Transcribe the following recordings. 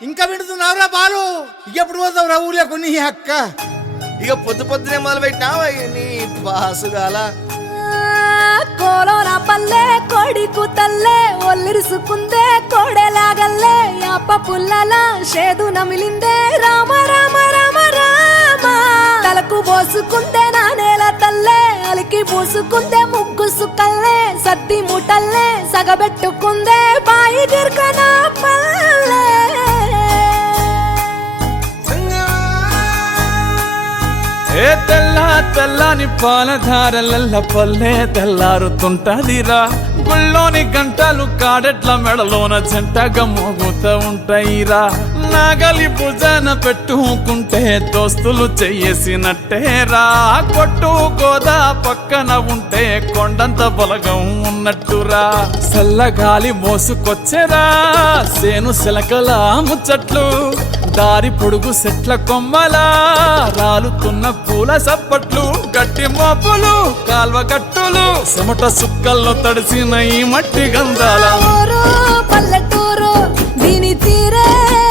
ఇంకా వింటున్నావురా బాలు? ఇక ఎప్పుడు పోతావు రా ఊళ్ళో నీ అక్క? ఇక పొద్దు పొద్దునే మొదలు పెట్టినావా నీ బాసుగాల కోలోన పల్లె కోడి కూతల్లే ఒల్లిరుసుకుందే కోడెలాగల్లే యాప పుల్లల షేదు నమిలిందే. రామ రామ రామ రామ. తలకు పోసుకుందే నా నేల తల్లే అలికి పూసుకుందే ముగ్గు సుక్కల్లే సద్ది ముటల్లే సగబెట్టుకుందే బాయి గిర్కన పల్లె. ఏ తెల్ల తెల్లని పాలధారలల్ల పల్లె తెల్లారుతుంటదిరా. గుళ్ళోని గంటలు కాడెట్ల మెడలోన జంటగా మోగుతూ ఉంటాయిరా. నాగలి భుజాన పెట్టుకుంటే దోస్తులు చేసినట్టేరా కొట్టు గోదా పక్కన ఉంటే కొండంత బలగం ఉన్నట్టురా. చల్లగాలి మోసుకొచ్చేరా. సేను శిలకల ముచ్చట్లు. దారి పొడుగు సెట్ల కొమ్మలా. రాలుతున్న పూల సప్పట్లు గట్టి మోపులు కాల్వ గట్టులు. చెమట సుక్కల్లో తడిసిన ఈ మట్టి గంధాల. పల్లెటూరు దీని తీరే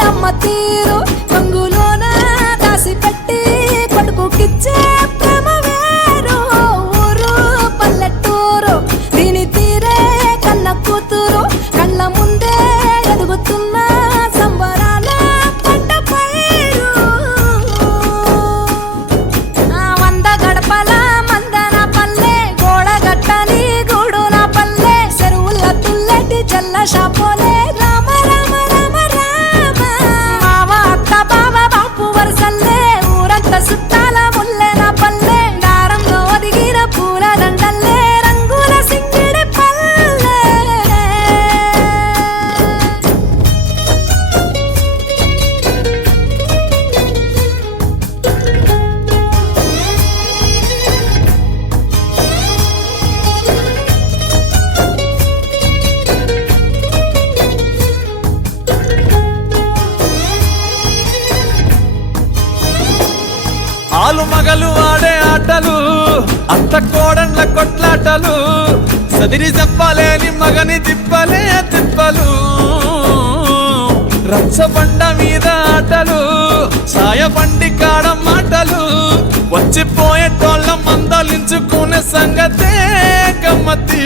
అమ్మ తీరు. రంగులోన దాసి పెట్టి కొడుకుకిచ్చే వచ్చిపోయేటోళ్ళ మందలించుకునే సంగతే గమ్మతి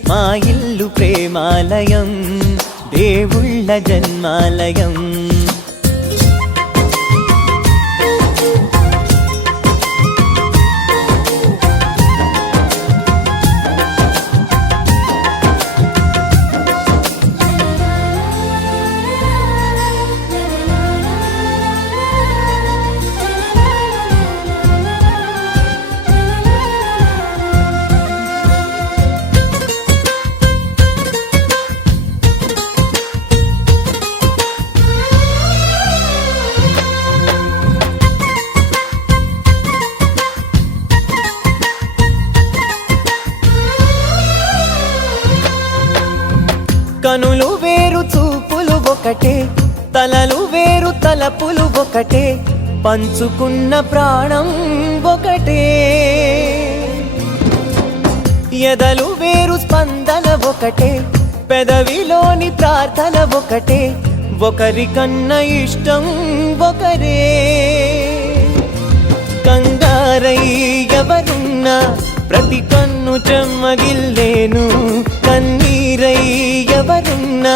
మా ఇల్లు ప్రేమాలయం దేవుళ్ళ జన్మాలయం. తలపులు ఒకటే పంచుకున్న ప్రాణం ఒకటే. ఎదలు వేరు స్పందన ఒకటే పెదవిలోని ప్రార్థన ఒకటే ఒకరికన్నా ఇష్టం ఒకరే. కంగారై ఎవరున్నా ప్రతి కన్ను చెమ్మగిల్లేను కన్నీరై ఎవరున్నా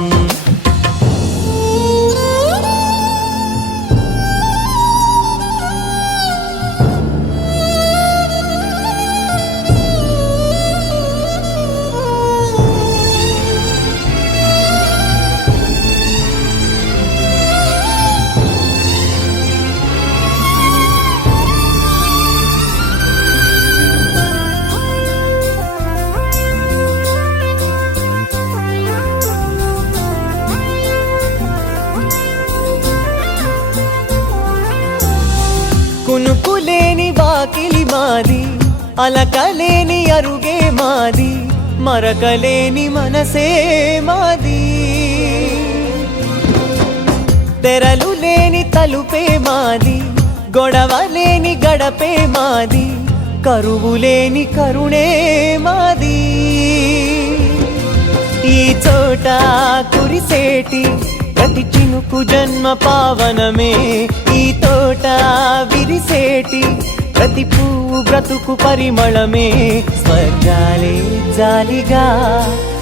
అలకలేని అరుగే మాది మరకలేని మనసే మాది. తెరలు లేని తలుపే మాది గొడవ లేని గడపే మాది కరువు లేని కరుణే మాది. ఈ చోట కురిసేటి ప్రతి చినుకు జన్మ పావనమే. ఈ తోట విరిసేటి ప్రతి పువ్వు బ్రతుకు పరిమళమే. స్వర్గాలే జాలిగా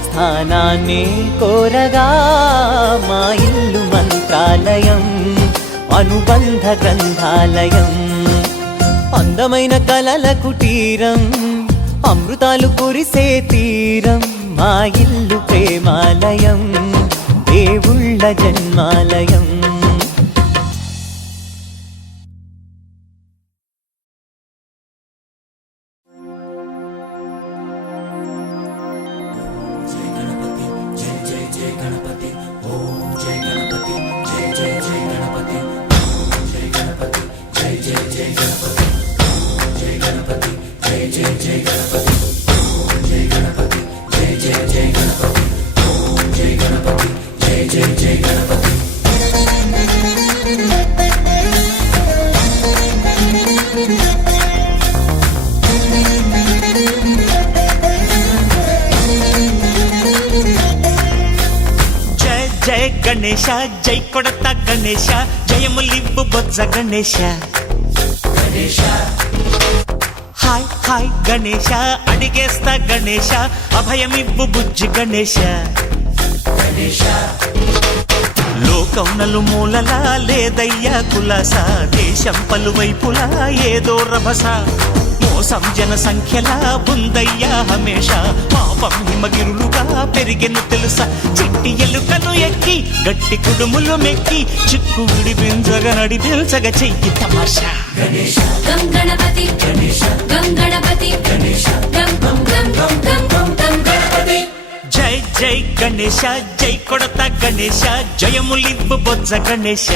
స్థానాన్ని కోరగా. మా ఇల్లు మంత్రాలయం అనుబంధ గ్రంథాలయం. అందమైన కలల కుటీరం అమృతాలు కురిసే తీరం. మా ఇల్లు ప్రేమాలయం దేవుళ్ళ జన్మాలయం. గణేశ జై కొడత గణేశ జయములివ్వు బొజ్జ గణేశ. హాయ్ హాయ్ గణేశ అడిగేస్తా గణేశ అభయమివ్వు బుజ్జి గణేశ. లోకం నలుమూలలా లేదయ్యా కులాస దేశం పలువైపులా ఏదో రభస. మోసం జన సంఖ్యలా ఉందయ్యా హమేష. పాపం హిమగిరులుగా పెరిగెను తెలుసా. చిట్టి ఎలుకను ఎక్కి గట్టి కుడుములు మెక్కి చిక్కు విడిపించగా నడిపించగా చెయ్యి తమాషా. గణపతి జై జై గణేశ జై కొడత గణేశ జయములివ్వు బొజ్జ గణేశ.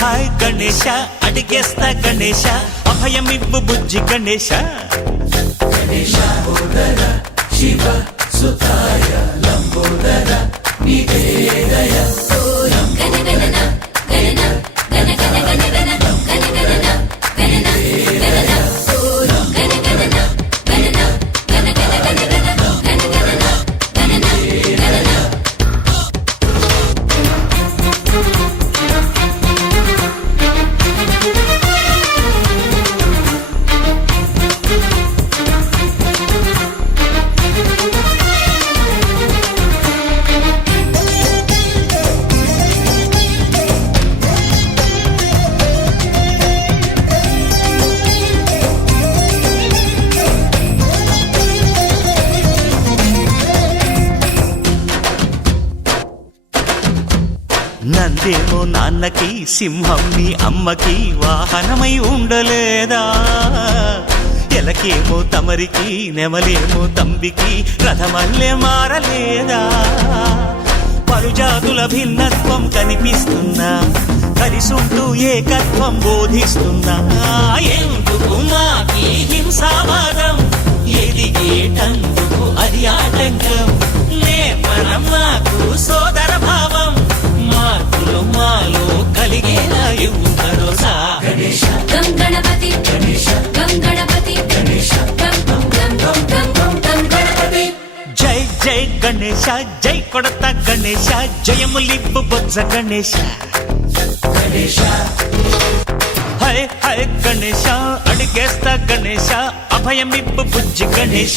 హాయ్ గణేశ అడిగేస్తా గణేశ. అభయమివ్వు బుజ్జి గణేశ. గణ నందేమో నాన్నకి సింహం నీ అమ్మకి వాహనమై ఉండలేదా? ఎలకేమో తమరికి నెమలేమో తంబికి రథమల్లే మారలేదా? పలుజాతుల భిన్నత్వం కనిపిస్తున్నా కలిసుంటూ ఏకత్వం బోధిస్తున్నా ఎందుకు మాకి హింసావాదం? ఎదిగేటందుకు అది ఆటంకం? నేపనం మాకు సోదర భావం మాలో కలిగేలా ఇవ్వు భరోసా గణపతి జై జై గణేశ జై కొడత గణేశ జయములిబ్బు బొజ్జ గణేశ. హై హై గణేశ అడిగేస్తా గణేశ అభయమిబ్బు బుజ్జి గణేశ.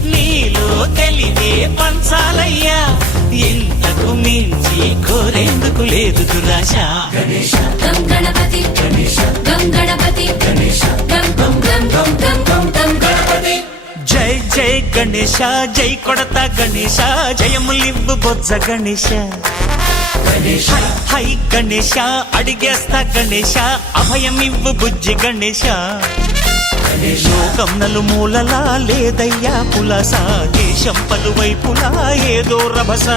నీలో తెలివే పంచాలయ్యా. ఇంతకు మించి కోరేందుకు లేదు దురాశ. గం గణపతి గం గణపతి గం గం గం గం గం గం గం గణపతి జై జై గణేష జై కొడత గణేష జయములివ్వు బొజ్జ గణేష హై గణేష అడిగేస్తా గణేష అభయమివ్వు బుజ్జి గణేష లోకం నలుమూలలా లేదయ్యా పులస. దేశం పలువైపులా ఏదో రభస.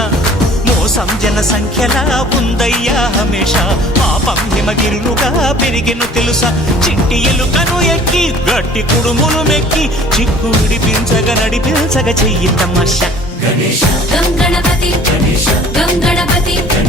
మోసం జన సంఖ్యలా ఉందయ్యా హమేష. పాపం హిమగిరులుగా పెరిగెను తెలుసా. చిట్టి ఎలుకను ఎక్కి గట్టి కుడుములు మెక్కి చిక్కు విడిపించగ నడిపించగ చెయ్యి తమాష గణేష గణపతి. గం గణపతి. గం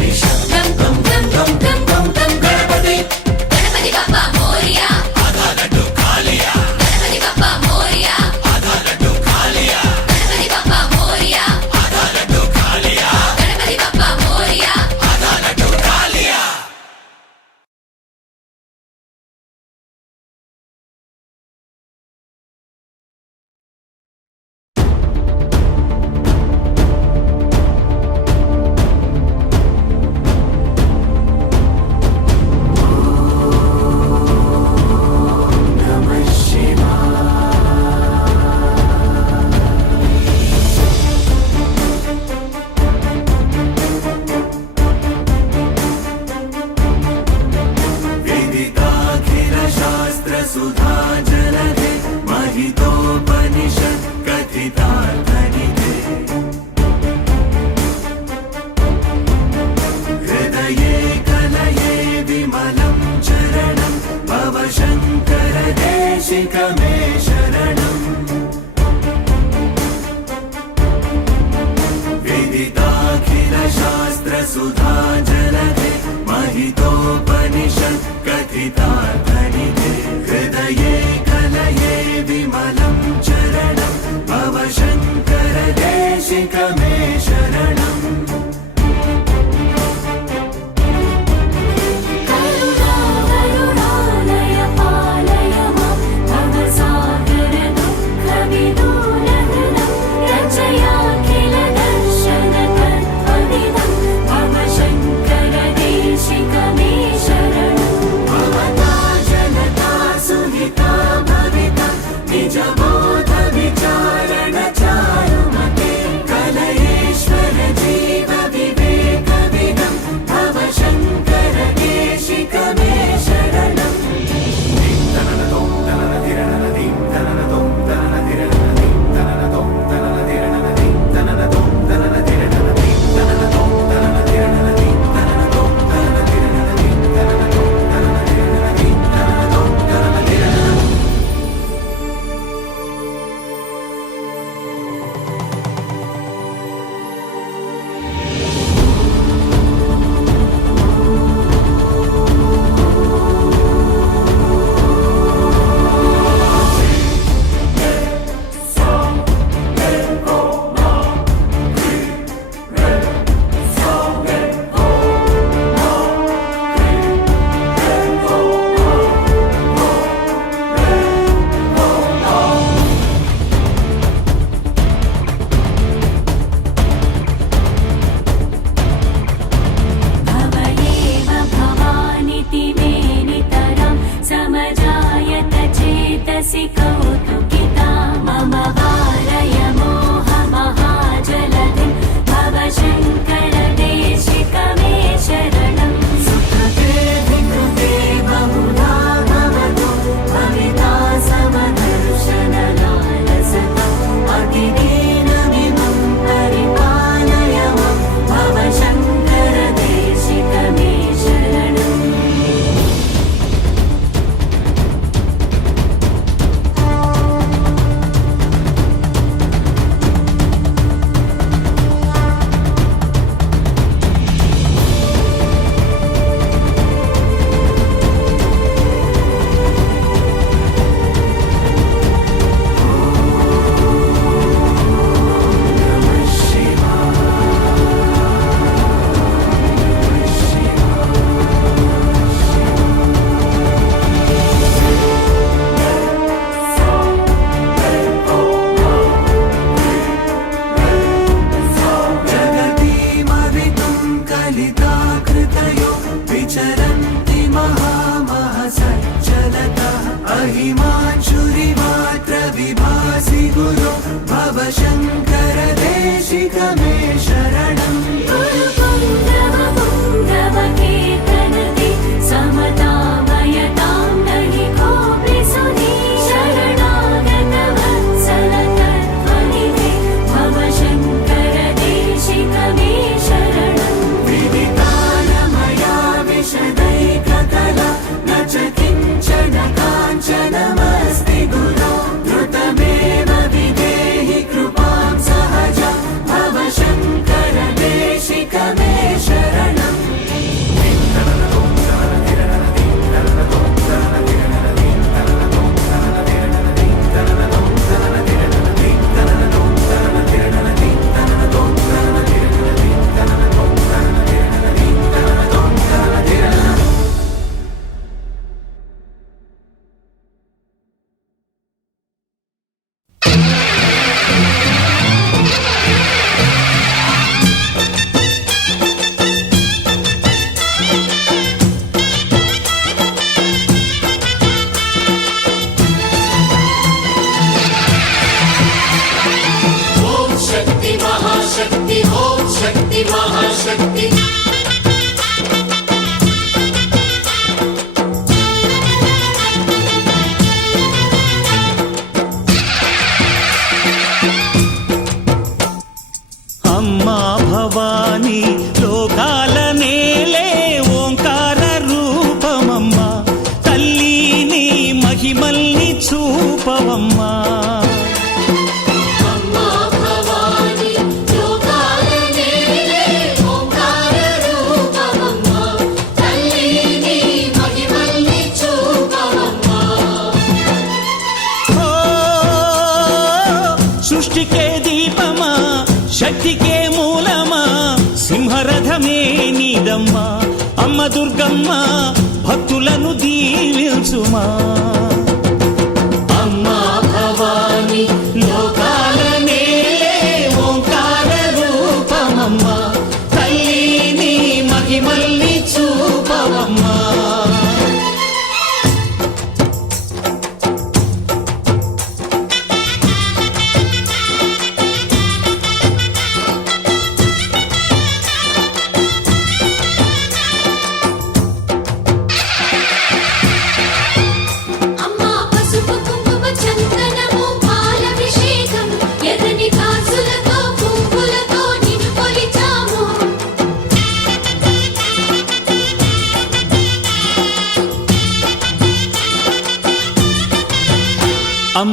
కాని లోకాలనే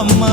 అమ్మా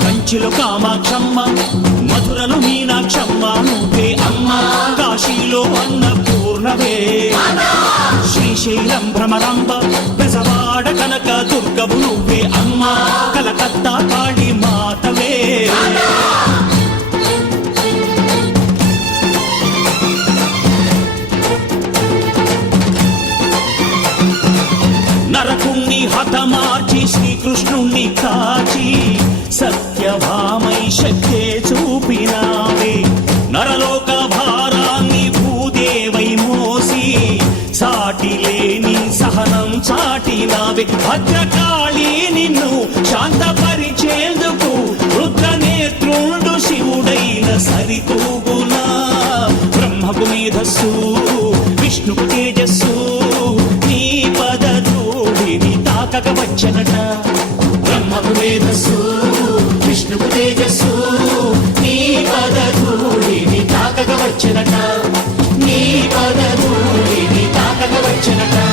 కంచిలో కామాక్షమ్మ మధురలో మీనాక్షమ్మ నువ్వే అమ్మ కాశీలో అన్న పూర్ణవే శ్రీశైలం భ్రమరాంబ బెజవాడ కనక దుర్గవు నువ్వే అమ్మ కలకత్తా కాళీ మాతవే. శ్రీకృష్ణుణ్ణి కాచి సత్యభామై శక్తే చూపినావే నరలోక భారాన్ని భూదేవై మోసి సాటిలేని సహనం చాటినావే. భద్రకాళి నిన్ను శాంతపరిచేందుకు రుద్రనేత్రుండు శివుడైన సరితూగునా. బ్రహ్మకు మేధస్సు విష్ణుకు తేజస్సు వచ్చనట బ్రహ్మము మేధస్సు విష్ణువు తేజస్సు నీ పద తాకక వచ్చనట. నీ పద ధూళిని తాకక వచ్చనట.